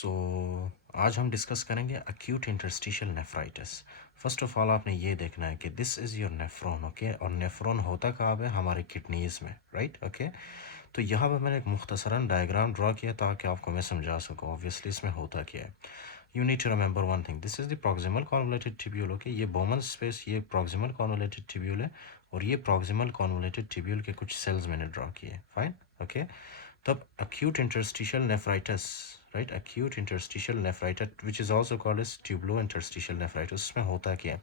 सो आज हम डिस्कस करेंगे acute interstitial nephritis. First of all आपने ये देखना है कि this is your nephron, okay. और नेफ्रॉन होता कहाँ पे? हमारे किडनीज़ में, राइट, ओके। तो यहाँ पे मैंने एक मुख्तसरन डायग्राम ड्रॉ किया ताकि आपको मैं समझा सकूँ ऑब्वियसली इसमें होता क्या है। You need to remember one thing, this is the proximal convoluted tubule, okay. ये बोमन स्पेस, ये प्रॉक्सिमल कॉन्वोलेटेड ट्यूब्यूल है और ये प्रॉक्सिमल कॉन्वोलेटेड ट्यूब्यूल के कुछ सेल्स मैंने ड्रॉ किए, फाइन, ओके। तब acute interstitial nephritis, right, acute interstitial nephritis which is also called as tubulointerstitial nephritis, उसमें होता क्या है?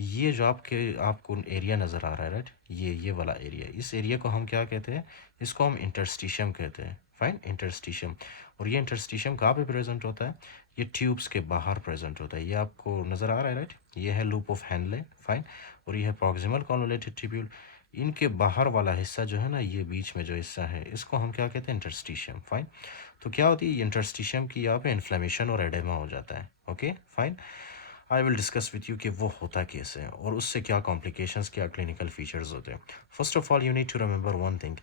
ये जो आपको एरिया नज़र आ रहा है, राइट, ये वाला एरिया, इस एरिया को हम क्या कहते हैं? इसको हम इंटरस्टिशियम कहते हैं, फाइन, इंटरस्टिशियम। और ये इंटरस्टिशियम कहाँ पे प्रेजेंट होता है? ये ट्यूब्स के बाहर प्रेजेंट होता है। ये आपको नज़र आ रहा है, राइट, ये है लूप ऑफ हैनले, फाइन। और ये है प्रॉक्सिमल कॉन्वोलेटेड ट्यूब्यूल। इनके बाहर वाला हिस्सा जो है ना, ये बीच में जो हिस्सा है, इसको हम क्या कहते हैं? Interstitium, fine. तो क्या होती है इंटरस्टिशियम की? यहाँ पे इन्फ्लेमेशन और एडेमा हो जाता है, okay, fine. I will discuss with you कि वो होता कैसे है और उससे क्या कॉम्प्लिकेशंस, क्या क्लिनिकल फीचर्स होते हैं। First of all you need to remember one thing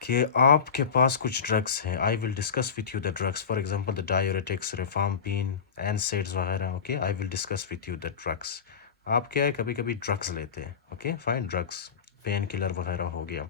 कि आपके पास कुछ ड्रग्स हैं। I will discuss with you the drugs, for example the diuretics, rifampin, NSAIDs वगैरह, okay. I will discuss with you the drugs. आप क्या है, कभी कभी ड्रग्स लेते हैं, okay, fine, drugs, painkiller वगैरह हो गया,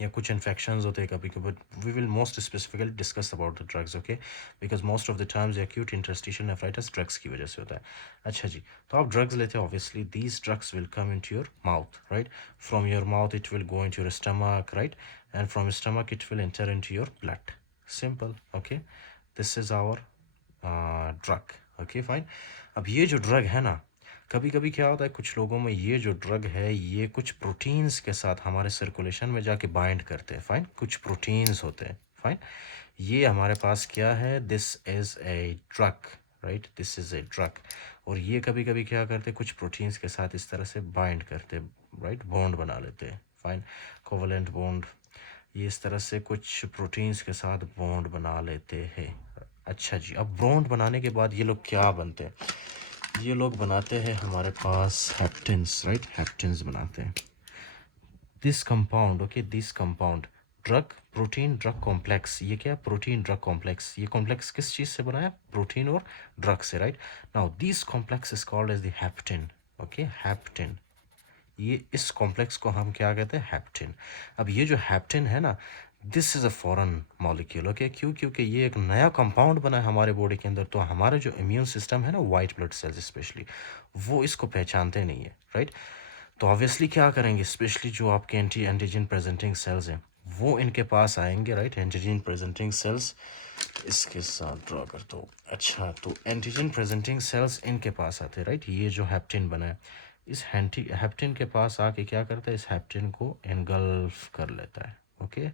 या कुछ इन्फेक्शंस होते हैं कभी कभी। We will most specifically discuss about the drugs, okay, because most of the times acute interstitial nephritis drugs की वजह से होता है। अच्छा जी, तो आप ड्रग्स लेते हैं, obviously these drugs will come into your mouth, right. From your mouth it will go into your stomach, right, and from stomach it will enter into your blood, simple, okay. This is our drug, okay, fine. अब ये जो drug है ना, कभी कभी क्या होता है कुछ लोगों में, ये जो ड्रग है ये कुछ प्रोटीन्स के साथ हमारे सर्कुलेशन में जाके बाइंड करते हैं, फाइन, कुछ प्रोटीन्स होते हैं, फाइन। ये हमारे पास क्या है? This is a drug, right, this is a drug. और ये कभी कभी क्या करते हैं, कुछ प्रोटीन्स के साथ इस तरह से बाइंड करते हैं, राइट, बॉन्ड बना लेते हैं, फाइन, कोवलेंट बॉन्ड। ये इस तरह से कुछ प्रोटीन्स के साथ बॉन्ड बना लेते हैं। अच्छा जी, अब बॉन्ड बनाने के बाद ये लोग क्या बनते हैं? ये लोग बनाते हैं हमारे पास हेप्टेन्स, राइट, हेप्टेन्स बनाते हैं। This compound, okay, this compound drug protein drug complex, ये क्या? Protein drug complex. ये कॉम्प्लेक्स किस चीज़ से बना है? प्रोटीन और ड्रग से, right. Now this complex is called as the hapten, okay, hapten. ये इस कॉम्प्लेक्स को हम क्या कहते हैं? हेप्टेन। अब ये जो हेप्टेन है ना, this is a foreign molecule, okay. क्यों? क्योंकि ये एक नया कंपाउंड बना है हमारे बॉडी के अंदर, तो हमारे जो इम्यून सिस्टम है ना, वाइट ब्लड सेल्स स्पेशली, वो इसको पहचानते नहीं है, राइट। तो ऑब्वियसली क्या करेंगे, स्पेशली जो आपके एंटीजन प्रेजेंटिंग सेल्स हैं, वो इनके पास आएंगे, राइट, एंटीजन प्रेजेंटिंग सेल्स इसके साथ ड्रॉ कर दो। अच्छा, तो एंटीजन प्रेजेंटिंग सेल्स इनके पास आते हैं, राइट। ये जो हेप्टेन बना है, इस हेप्टेन के पास आके क्या करता है? इस हेप्टेन को एनगल्फ कर लेता है, ओके।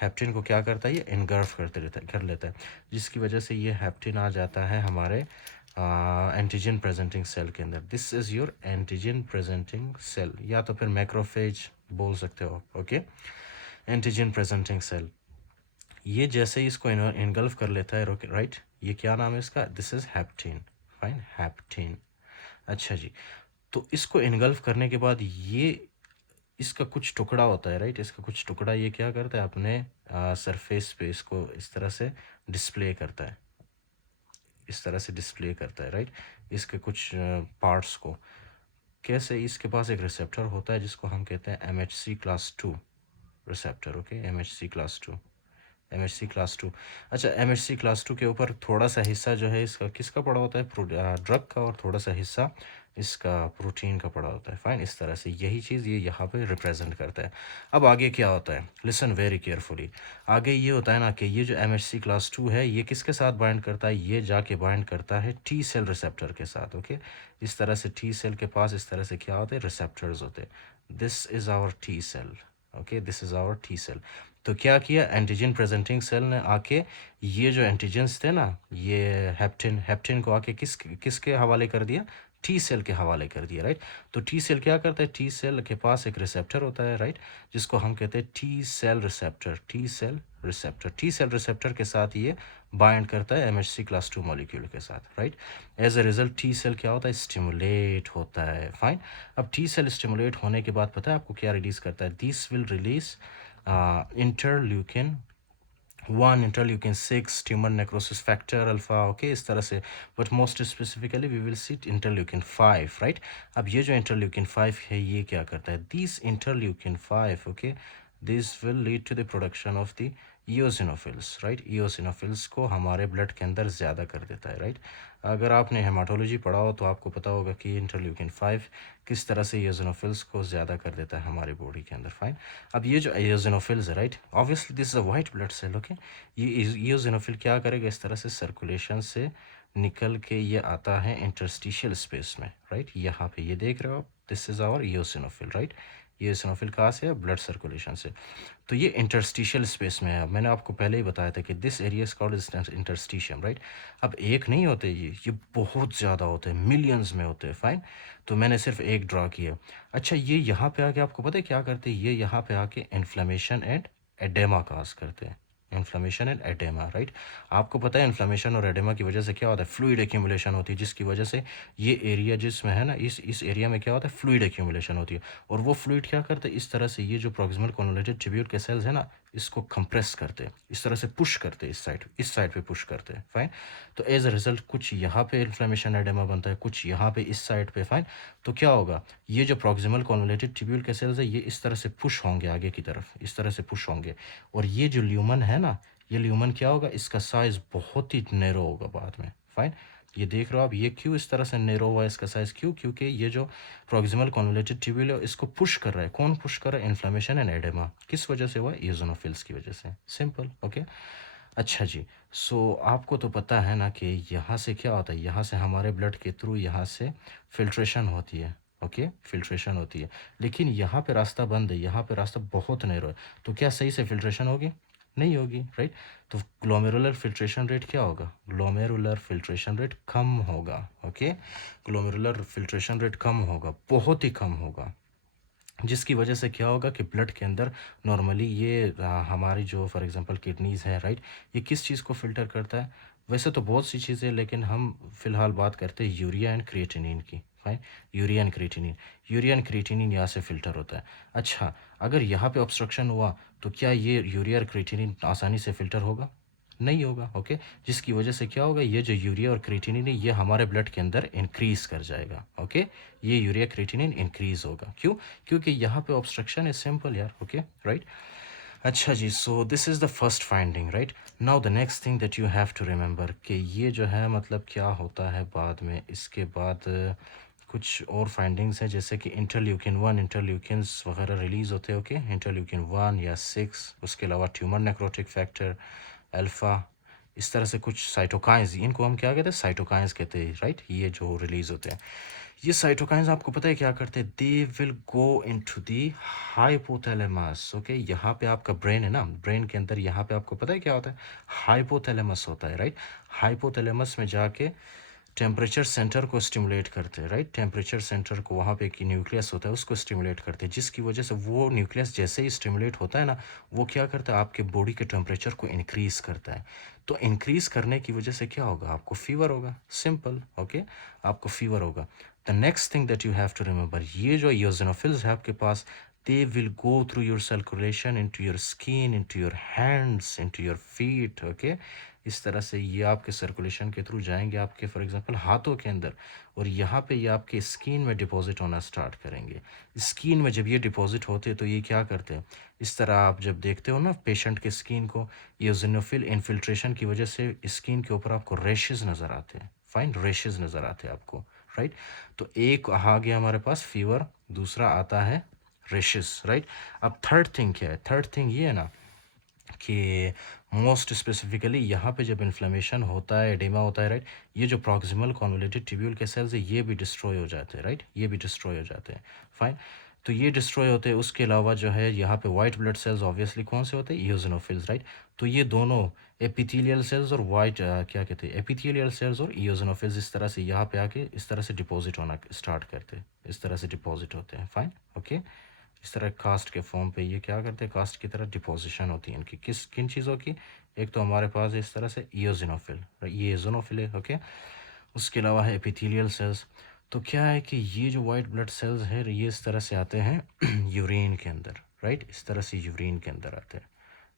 हेप्टेन को क्या करता है? ये एनगल्फ कर लेता है, जिसकी वजह से ये हेप्टेन आ जाता है हमारे एंटीजन प्रेजेंटिंग सेल के अंदर। This is your antigen presenting cell, या तो फिर मैक्रोफेज बोल सकते हो, ओके, एंटीजन प्रेजेंटिंग सेल। ये जैसे ही इसको इनगल्फ कर लेता है, राइट, ये क्या नाम है इसका? This is heptane, fine, heptane. अच्छा जी, तो इसको इनगल्फ करने के बाद ये इसका कुछ टुकड़ा होता है, राइट, इसका कुछ टुकड़ा ये क्या करता है? अपने सरफेस पे इसको इस तरह से डिस्प्ले करता है, इस तरह से डिस्प्ले करता है, राइट, इसके कुछ पार्ट्स को। कैसे? इसके पास एक रिसेप्टर होता है जिसको हम कहते हैं MHC class 2 receptor, okay, MHC class 2, MHC class 2। अच्छा, MHC क्लास 2 के ऊपर थोड़ा सा हिस्सा जो है इसका किसका पड़ा होता है? ड्रग का, और थोड़ा सा हिस्सा इसका प्रोटीन का पड़ा होता है, फाइन। इस तरह से यही चीज़ ये यहाँ पे रिप्रेजेंट करता है। अब आगे क्या होता है? Listen very carefully. आगे ये होता है ना कि ये जो MHC क्लास 2 है, ये किसके साथ बाइंड करता है? ये जाके बाइंड करता है टी सेल रिसेप्टर के साथ, ओके। इस तरह से टी सेल के पास इस तरह से क्या होते हैं? रिसेप्टर्स होते हैं। This is our T cell, okay, this is our T cell. तो क्या किया? एंटीजन प्रेजेंटिंग सेल ने आके ये जो एंटीजन्स थे ना, ये हेप्टेन हेप्टेन को आके किसके हवाले कर दिया? टी सेल के हवाले कर दिया, राइट। तो टी सेल क्या करता है? टी सेल के पास एक रिसेप्टर होता है, राइट, जिसको हम कहते हैं T cell receptor, T cell receptor. T cell receptor के साथ ये बाइंड करता है MHC क्लास 2 मॉलिक्यूल के साथ, right. As a result T cell क्या होता है? स्टिमुलेट होता है, फाइन। अब टी सेल स्टिमुलेट होने के बाद पता है आपको क्या रिलीज करता है? This will release interleukin one interleukin 6 tumour necrosis factor alpha, okay, इस तरह से। But most specifically we will see interleukin 5, right. अब ये जो इंटरल्यूकिन 5 है ये क्या करता है, this interleukin 5, okay, this will lead to the production of the eosinophils, right. Eosinophils को हमारे ब्लड के अंदर ज़्यादा कर देता है, राइट। अगर आपने हेमाटोलॉजी पढ़ा हो तो आपको पता होगा कि इंटरल्यूकिन 5 किस तरह से ईओसिनोफिल्स को ज़्यादा कर देता है हमारी बॉडी के अंदर, फाइन। अब ये जो ईओसिनोफिल्स है, right, obviously this is a white blood cell, okay. ये ईओसिनोफिल क्या करेगा, इस तरह से सर्कुलेशन से निकल के ये आता है इंटरस्टिशियल स्पेस में, राइट। यहाँ पे ये देख रहे हो आप, this is our eosinophil, right. Eosinophil कहाँ से है, ब्लड सर्कुलेशन से। तो ये इंटरस्टिशियल स्पेस में है। मैंने आपको पहले ही बताया था कि this area is called interstitium, right. अब एक नहीं होते ये बहुत ज़्यादा होते हैं, मिलियंस में होते हैं, फाइन। तो मैंने सिर्फ एक ड्रा किया। अच्छा, ये यहाँ पे आके आपको पता है क्या करते हैं, ये यहाँ पे आके इन्फ्लेमेशन एंड एडेमा काज करते हैं। Inflammation and oedema, right. आपको पता है इन्फ्लेमेशन और एडेमा की वजह से क्या होता है, फ्लूइड एक्यूमुलेशन होती है, जिसकी वजह से ये एरिया जिसमें है ना, इस एरिया में क्या होता है, फ्लूइड एक्यूमुलेशन होती है। और वो फ्लूइड क्या करते हैं, इस तरह से ये जो प्रॉक्सिमल कॉन्वोल्यूटेड ट्यूब्यूल के सेल्स है ना, इसको कंप्रेस करते हैं, इस तरह से पुश करते हैं, इस साइड पे पुश करते हैं, फाइन। तो एज अ रिजल्ट कुछ यहाँ पे इन्फ्लेमेशन एडेमा बनता है, कुछ यहाँ पे इस साइड पे, फाइन। तो क्या होगा, ये जो प्रॉक्सिमल कॉन्वोल्यूटेड ट्यूब्यूल के सेल्स है ये इस तरह से पुश होंगे आगे की तरफ, इस तरह से पुश होंगे। और ये जो ल्यूमन है ना, ये ल्यूमन क्या होगा, इसका साइज बहुत ही नैरो होगा बाद में, फाइन। ये देख रहे हो आप, ये क्यों इस तरह से नैरो हुआ है इसका साइज, क्यों, क्योंकि ये जो प्रॉक्सिमल कॉन्वोल्यूटेड ट्यूब्यूल है इसको पुश कर रहा है। कौन पुश कर रहा है, इन्फ्लेमेशन एंड एडेमा। किस वजह से हुआ, ईओसिनोफिल्स की वजह से, सिंपल, ओके। अच्छा जी, सो आपको तो पता है ना कि यहाँ से क्या होता है, यहाँ से हमारे ब्लड के थ्रू यहाँ से फिल्ट्रेशन होती है, ओके, फिल्ट्रेशन होती है। लेकिन यहाँ पे रास्ता बंद है, यहाँ पे रास्ता बहुत नैरो है। तो क्या सही से फिल्ट्रेशन होगी, नहीं होगी, राइट। तो ग्लोमेरुलर फिल्ट्रेशन रेट क्या होगा, ग्लोमेरुलर फिल्ट्रेशन रेट कम होगा, ओके। ग्लोमेरुलर फिल्ट्रेशन रेट कम होगा, बहुत ही कम होगा। जिसकी वजह से क्या होगा कि ब्लड के अंदर नॉर्मली ये हमारी जो फॉर एग्जांपल किडनीज़ है, राइट, ये किस चीज़ को फ़िल्टर करता है। वैसे तो बहुत सी चीज़ें, लेकिन हम फ़िलहाल बात करते हैं यूरिया एंड क्रिएटिनिन की, फाइन। यूरिया एंड क्रिएटिनिन यहाँ से फ़िल्टर होता है। अच्छा, अगर यहाँ पे ऑब्स्ट्रक्शन हुआ तो क्या ये यूरिया और क्रिएटिनिन आसानी से फ़िल्टर होगा, नहीं होगा, ओके। जिसकी वजह से क्या होगा, ये जो यूरिया और क्रिएटिनिन है ये हमारे ब्लड के अंदर इंक्रीज कर जाएगा, ओके। ये यूरिया क्रिएटिनिन इंक्रीज होगा, क्यों, क्योंकि यहाँ पे ऑब्स्ट्रक्शन है, सिंपल यार, ओके, राइट। अच्छा जी, so this is the first finding, right. Now the next thing that you have to remember कि ये जो है मतलब क्या होता है बाद में, इसके बाद कुछ और फाइंडिंग्स हैं, जैसे कि इंटरल्यूकिन 1 इंटरल्यूकिन्स वगैरह रिलीज़ होते हैं, ओके। इंटरल्यूकिन 1 या 6, उसके अलावा ट्यूमर नेक्रोटिक फैक्टर अल्फ़ा, इस तरह से कुछ साइटोकाइंस, इनको हम क्या कहते हैं, साइटोकाइंस कहते हैं, राइट। ये जो रिलीज़ होते हैं, ये साइटोकाइंस आपको पता है क्या करते हैं, they will go into the hypothalamus, okay. यहाँ पे आपका ब्रेन है ना, ब्रेन के अंदर यहाँ पे आपको पता है क्या होता है, हाइपोथैलेमस होता है, राइट। हाइपोथैलेमस में जाके टेम्परेचर सेंटर को स्टिमुलेट करते हैं, राइट। टेम्परेचर सेंटर को, वहाँ पे एक न्यूक्लियस होता है उसको स्टिमुलेट करते हैं, जिसकी वजह से वो न्यूक्लियस जैसे ही स्टिमुलेट होता है ना, वो क्या करता है, आपके बॉडी के टेम्परेचर को इंक्रीज़ करता है। तो इंक्रीज़ करने की वजह से क्या होगा, आपको फीवर होगा, सिंपल, ओके। आपको फीवर होगा। The next thing that you have to remember, ये जो ईओसिनोफिल्स है आपके पास, they will go through your circulation into your skin, into your hands, into your feet, okay। इस तरह से ये आपके सर्कुलेशन के थ्रू जाएंगे आपके फॉर एग्जांपल हाथों के अंदर, और यहाँ पे ये आपके स्किन में डिपॉजिट होना स्टार्ट करेंगे। स्किन में जब ये डिपॉजिट होते हैं तो ये क्या करते हैं, इस तरह आप जब देखते हो ना पेशेंट के स्किन को, ईओसिनोफिल इन्फिल्ट्रेशन की वजह से स्किन के ऊपर आपको रैशेज नज़र आते हैं, फाइन, रैशेज नज़र आते हैं आपको, राइट। तो एक आ गया हमारे पास फीवर, दूसरा आता है रेशेस, राइट। अब थर्ड थिंग क्या है, थर्ड थिंग ये है ना कि मोस्ट स्पेसिफिकली यहाँ पे जब इन्फ्लेमेशन होता है, एडेमा होता है, राइट, ये जो प्रॉक्सिमल कॉन्वोल्यूटेड ट्यूब्यूल के सेल्स है ये भी डिस्ट्रॉय हो जाते हैं, राइट, ये भी डिस्ट्रॉय हो जाते हैं, फाइन। तो ये डिस्ट्रॉय होते हैं, उसके अलावा जो है यहाँ पे वाइट ब्लड सेल्स ऑब्वियसली कौन से होते हैं, ईओसिनोफिल्स, राइट। तो ये दोनों एपिथेलियल सेल्स और वाइट क्या कहते हैं, एपिथेलियल सेल्स और ईओसिनोफिल्स इस तरह से यहाँ पे आके इस तरह से डिपॉजिट होना स्टार्ट करते हैं, इस तरह से डिपॉजिट होते हैं, फाइन, ओके। इस तरह कास्ट के फॉर्म पे ये क्या करते हैं, कास्ट की तरह डिपोजिशन होती है इनकी, किस किन चीज़ों की, एक तो हमारे पास है इस तरह से ईओसिनोफिल, ये एजोनोफिल है, ओके। उसके अलावा है एपिथेलियल सेल्स। तो क्या है कि ये जो वाइट ब्लड सेल्स है ये इस तरह से आते हैं यूरिन के अंदर, राइट, इस तरह से यूरिन के अंदर आते हैं,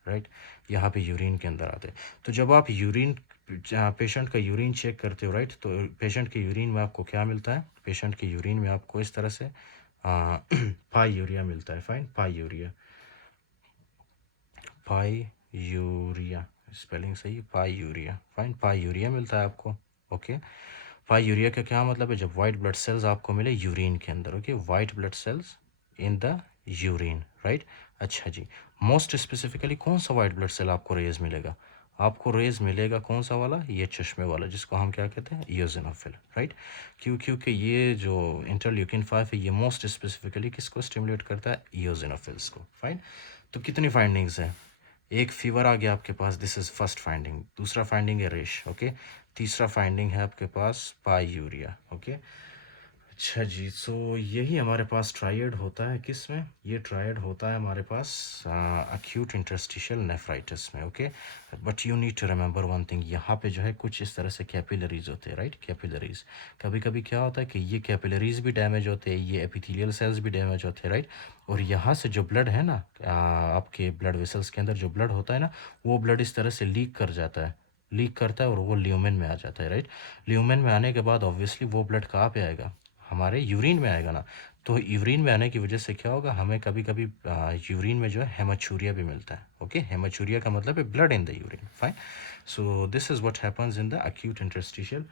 राइट, यहाँ पे यूरिन के अंदर आते हैं। तो जब आप यूरिन पेशेंट का यूरिन चेक करते हो, राइट, तो पेशेंट के यूरिन में आपको क्या मिलता है? पेशेंट के यूरिन में आपको इस तरह से पाई यूरिया मिलता है। फाइन, पाई यूरिया, पाई यूरिया, स्पेलिंग सही, पाई यूरिया। फाइन, पाई यूरिया मिलता है आपको। ओके, पाई यूरिया का क्या मतलब है? जब वाइट ब्लड सेल्स आपको मिले यूरिन के अंदर। Okay, white blood cells in the urine, right. अच्छा जी, मोस्ट स्पेसिफिकली कौन सा वाइट ब्लड सेल आपको रेज मिलेगा? आपको रेज मिलेगा कौन सा वाला? ये चश्मे वाला, जिसको हम क्या कहते हैं? इयोसिनोफिल, राइट। क्योंकि ये जो इंटरल्यूकिन 5 है, ये मोस्ट स्पेसिफिकली किसको स्टिमुलेट करता है? इयोसिनोफिल्स को। फाइन, तो कितनी फाइंडिंग्स हैं? एक फीवर आ गया आपके पास, दिस इज़ फर्स्ट फाइंडिंग। दूसरा फाइंडिंग है रेश। ओके, तीसरा फाइंडिंग है आपके पास पाई यूरिया। ओके, अच्छा जी, सो यही हमारे पास ट्रायड होता है। किस में? ये ट्रायड होता है हमारे पास अक्यूट इंटरस्टिशियल नेफ्राइटिस में। Okay, but you need to remember one thing, यहाँ पे जो है कुछ इस तरह से कैपिलरीज होते हैं, राइट। कैपिलरीज, कभी कभी क्या होता है कि ये कैपिलरीज भी डैमेज होते हैं, ये एपिथेलियल सेल्स भी डैमेज होते हैं, राइट। और यहाँ से जो ब्लड है ना, आपके ब्लड वेसल्स के अंदर जो ब्लड होता है ना, वो ब्लड इस तरह से लीक कर जाता है, लीक करता है और वो ल्यूमेन में आ जाता है, राइट। ल्यूमेन में आने के बाद ऑब्वियसली वो ब्लड कहाँ पे आएगा? हमारे यूरिन में आएगा ना। तो यूरिन में आने की वजह से क्या होगा? हमें कभी कभी यूरिन में जो है हेमाचूरिया भी मिलता है। ओके, हेमाचूरिया का मतलब है blood in the urine. Fine, so this is what happens in the acute interstitial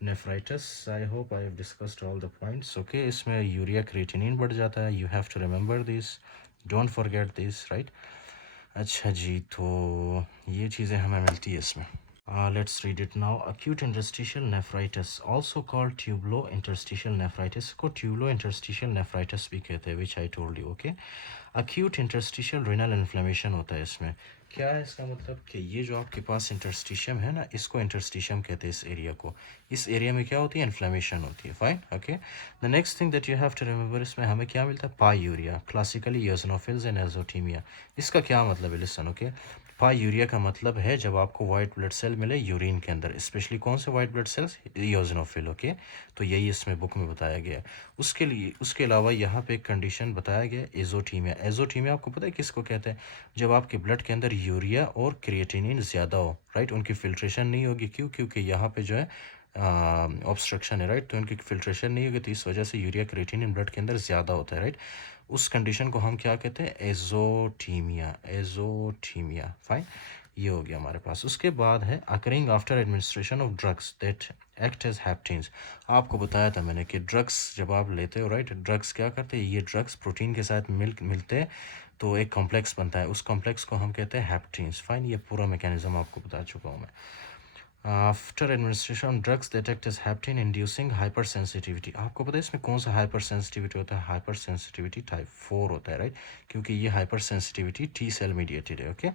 nephritis. I hope I have discussed all the points. Okay, इसमें यूरिया क्रिएटिनिन बढ़ जाता है, you have to remember this, don't forget this, right? अच्छा जी, तो ये चीज़ें हमें मिलती है इसमें। Let's read it now. Acute interstitial nephritis, also called tubulointerstitial nephritis, को tubulointerstitial nephritis भी कहते हैं, which I told you. Okay, acute interstitial renal inflammation होता है इसमें। क्या है इसका मतलब? कि ये जो आपके पास इंटरस्टिशियम है ना, इसको इंटरस्टिशियम कहते हैं इस एरिया को। इस एरिया में क्या होती है? इन्फ्लेमेशन होती है। Fine, okay. The next thing that you have to remember, इसमें हमें क्या मिलता है? Pyuria, classically eosinophils and azotaemia. इसका क्या मतलब है? Listen, okay. पाई यूरिया का मतलब है जब आपको वाइट ब्लड सेल मिले यूरिन के अंदर, स्पेशली कौन से वाइट ब्लड सेल्स? इयोसिनोफिल। ओके, तो यही इसमें बुक में बताया गया है। उसके अलावा यहाँ पे एक कंडीशन बताया गया, एजोटीमिया। एजोटीमिया आपको पता है किसको कहते हैं? जब आपके ब्लड के अंदर यूरिया और क्रिएटिनिन ज़्यादा हो, राइट, उनकी फिल्ट्रेशन नहीं होगी। क्यों? क्योंकि यहाँ पे जो है ऑब्स्ट्रक्शन है, राइट, तो उनकी फिल्ट्रेशन नहीं होगी, तो इस वजह से यूरिया क्रिएटिनिन ब्लड के अंदर ज़्यादा होता है, राइट। उस कंडीशन को हम क्या कहते हैं? Azotaemia, azotaemia. फाइन, ये हो गया हमारे पास। उसके बाद है occurring after administration of drugs that act as haptens. आपको बताया था मैंने कि ड्रग्स जब आप लेते हो, राइट, ड्रग्स क्या करते हैं? ये ड्रग्स प्रोटीन के साथ मिलते हैं, तो एक कॉम्प्लेक्स बनता है, उस कॉम्प्लेक्स को हम कहते हैं हैप्टेन्स। फाइन, ये पूरा मैकेनिज्म आपको बता चुका हूँ मैं। After administration drugs that act as hapten inducing hypersensitivity. आपको पता है इसमें कौन सा हाइपर सेंसिटिविटी होता है? हाइपर सेंसिटिविटी टाइप 4 होता है, राइट, क्योंकि ये hypersensitivity T cell mediated है। ओके,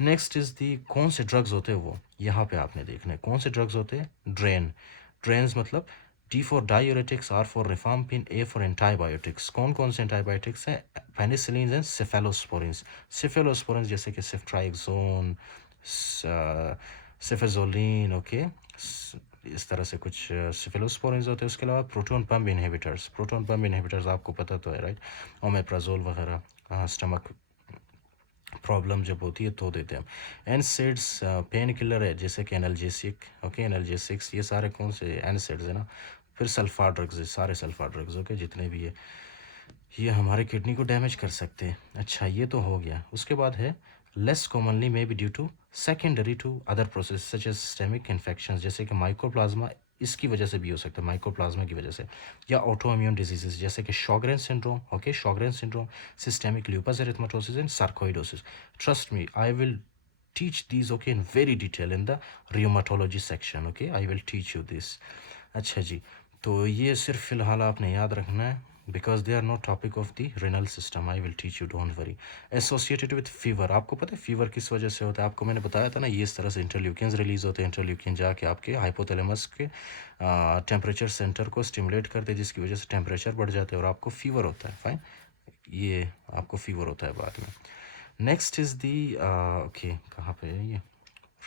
नेक्स्ट इज दी, कौन से ड्रग्स होते हैं वो यहाँ पे आपने देखना है। कौन से ड्रग्स होते हैं? ड्रेन्स मतलब D for diuretics, R for रिफाम्पिन, A for antibiotics. कौन कौन से एंटीबायोटिक्स हैं? Penicillin and सेफेलोस्पोरिन्स। सेफेलोस्पोरिन्स जैसे कि सिफ्ट्राइक्सोन, सेफेजोलिन। ओके, इस तरह से कुछ सेफेलोस्पोरिन्स होते हैं। उसके अलावा proton pump inhibitors, proton pump inhibitors आपको पता तो है, राइट, ओमेप्राजोल वगैरह, स्टमक प्रॉब्लम जब होती है तो देते हैं हम। एनसेड्स पेन किलर है, जैसे कि एनाल्जेसिक। ओके, एनाल्जेसिक्स, ये सारे कौन से एनसेड्स है ना। फिर सल्फा ड्रग्स है, सारे सल्फा ड्रग्स, ओके, जितने भी है, ये हमारे किडनी को डैमेज कर सकते हैं। अच्छा, ये तो हो गया। उसके बाद है less commonly may be due to secondary to other process such as systemic infection, जैसे कि माइकोप्लाज्मा, इसकी वजह से भी हो सकता है, माइकोप्लाज्मा की वजह से, या ऑटो इम्यून डिजीजेस जैसे कि Sjogren syndrome. Okay, Sjogren syndrome, systemic lupus erythematosus and sarcoidosis. Trust me, I will teach these, okay, in very detail in the rheumatology section. Okay, I will teach you this. अच्छा जी, तो ये सिर्फ फ़िलहाल आपने याद रखना है, because they are not topic of the renal system. I will teach you, don't worry. Associated with fever, आपको पता है फीवर किस वजह से होता है? आपको मैंने बताया था ना, ये इस तरह से इंटरल्यूकिन्स रिलीज होते हैं। इंटरल्यूकिन जाके आपके हाइपोथैलेमस के टेम्परेचर सेंटर को स्टिमुलेट करते हैं, जिसकी वजह से टेम्परेचर बढ़ जाता है और आपको फीवर होता है। फाइन, ये आपको फीवर होता है बाद में। नेक्स्ट इज़ दी, ओके, कहाँ पे है ये?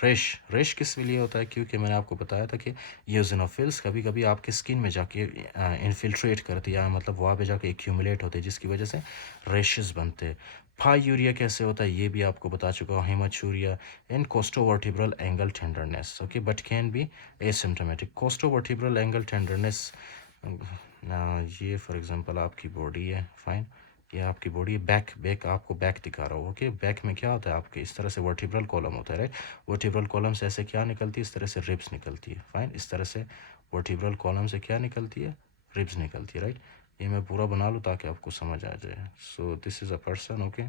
रेश किस लिए होता है? क्योंकि मैंने आपको बताया था कि यूजिनोफिल्स कभी कभी आपके स्किन में जाके इन्फिल्ट्रेट करती है, मतलब वहाँ पे जाके एक्यूमुलेट होते हैं, जिसकी वजह से रेशेस बनते हैं। पायूरिया कैसे होता है ये भी आपको बता चुका हूँ, haematuria and costovertebral angle tenderness, okay, but can be asymptomatic. Costovertebral angle tenderness, ये फॉर एग्जांपल आपकी बॉडी है, फाइन, ये आपकी बॉडी है, बैक, बैक आपको बैक दिखा रहा हूँ, ओके। बैक में क्या होता है आपके, इस तरह से वर्टिब्रल कॉलम होता है, राइट। वर्टिब्रल कॉलम से ऐसे क्या निकलती है, इस तरह से रिब्स निकलती है, फाइन, इस तरह से वर्टिब्रल कॉलम से क्या निकलती है, रिब्स निकलती है, राइट। ये मैं पूरा बना लूँ ताकि आपको समझ आ जाए। सो this is a person, okay,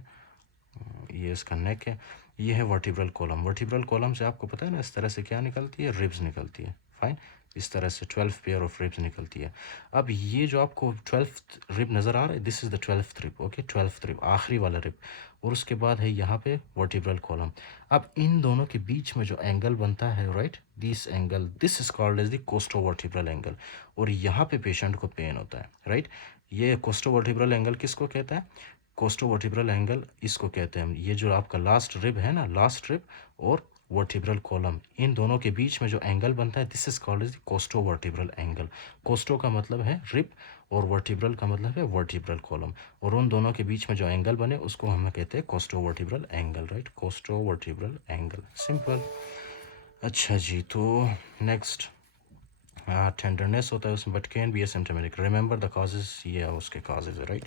ये इसका नेक है, ये है वर्टिब्रल कॉलम। वर्टिब्रल कॉलम से आपको पता है ना इस तरह से क्या निकलती है, रिब्स निकलती है, फाइन, इस तरह से 12 पेयर ऑफ रिब्स निकलती है। अब ये जो आपको 12th रिब नज़र आ रहा है, this is the 12th rib, okay, 12th rib, आखिरी वाला रिब, और उसके बाद है यहाँ पे वर्टिब्रल कॉलम। अब इन दोनों के बीच में जो एंगल बनता है, right, this angle, this is called as the costovertebral angle, और यहाँ पे पेशेंट को पेन होता है, राइट। ये कोस्टोवर्टिब्रल एंगल किसको कहता है, कोस्टोवर्टिब्रल एंगल इसको कहते हैं। ये जो आपका लास्ट रिब है ना, लास्ट रिब और वर्टिब्रल कॉलम, इन दोनों के बीच में जो एंगल बनता है, this is called as costovertebral angle. Costo का मतलब है रिब और वर्टिब्रल का मतलब है वर्टिब्रल कॉलम, और उन दोनों के बीच में जो एंगल बने उसको हम कहते हैं कोस्टोवर्टिब्रल एंगल, राइट, कोस्टोवर्टिब्रल एंगल, सिंपल। अच्छा जी, तो नेक्स्ट टेंडरनेस होता है उसमें, but can B asymptomatic. Remember the causes, ये है उसके कॉजेज, राइट।